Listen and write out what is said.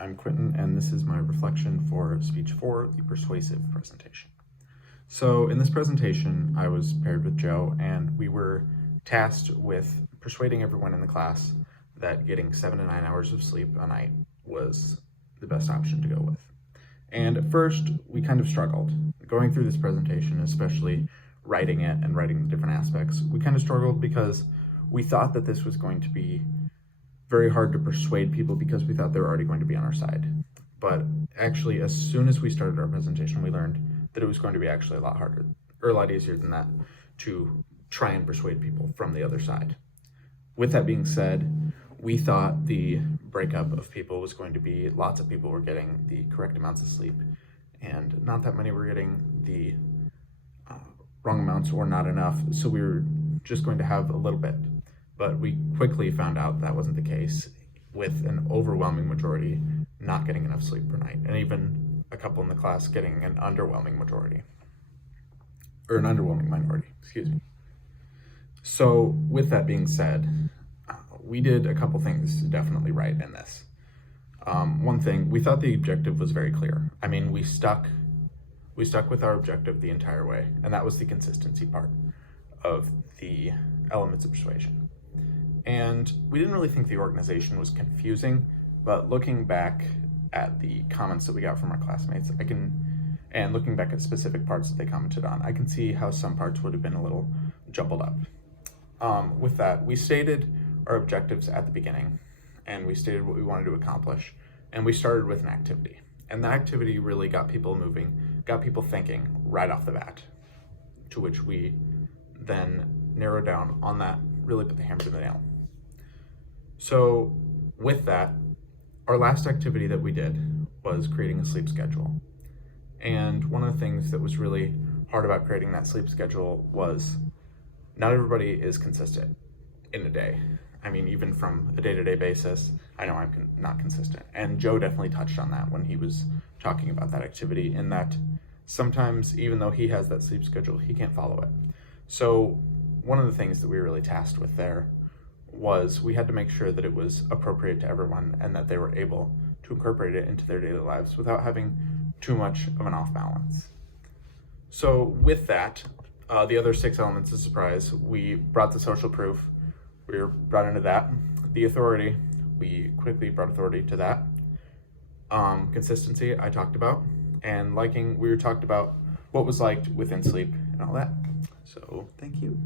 I'm Quentin, and this is my reflection for speech 4, the persuasive presentation. So in this presentation, I was paired with Joe, and we were tasked with persuading everyone in the class that getting 7 to 9 hours of sleep a night was the best option to go with. And at first, we kind of struggled. Going through this presentation, especially writing it and writing the different aspects, we kind of struggled because we thought that this was going to be very hard to persuade people because we thought they were already going to be on our side. But actually, as soon as we started our presentation, we learned that it was going to be actually a lot harder, or a lot easier than that, to try and persuade people from the other side. With that being said, we thought the breakup of people was going to be lots of people were getting the correct amounts of sleep, and not that many were getting the wrong amounts or not enough, so we were just going to have a little bit. But we quickly found out that wasn't the case, with an overwhelming majority not getting enough sleep per night, and even a couple in the class getting an underwhelming majority, or an underwhelming minority, excuse me. So with that being said, we did a couple things definitely right in this. One thing, we thought the objective was very clear. I mean, we stuck with our objective the entire way, and that was the consistency part of the elements of persuasion. And we didn't really think the organization was confusing, but looking back at the comments that we got from our classmates, and looking back at specific parts that they commented on, I can see how some parts would have been a little jumbled up. With that, we stated our objectives at the beginning, and we stated what we wanted to accomplish, and we started with an activity. And that activity really got people moving, got people thinking right off the bat, to which we then narrowed down on that, really put the hammer to the nail. So with that, our last activity that we did was creating a sleep schedule. And one of the things that was really hard about creating that sleep schedule was not everybody is consistent in a day. I mean, even from a day-to-day basis, I know I'm not consistent. And Joe definitely touched on that when he was talking about that activity, in that sometimes, even though he has that sleep schedule, he can't follow it. So one of the things that we were really tasked with there was we had to make sure that it was appropriate to everyone and that they were able to incorporate it into their daily lives without having too much of an off balance. So with that, the other 6 elements of surprise, we brought the social proof, we were brought into that. The authority, we quickly brought authority to that. Consistency, I talked about, and liking, we talked about what was liked within sleep and all that. So thank you.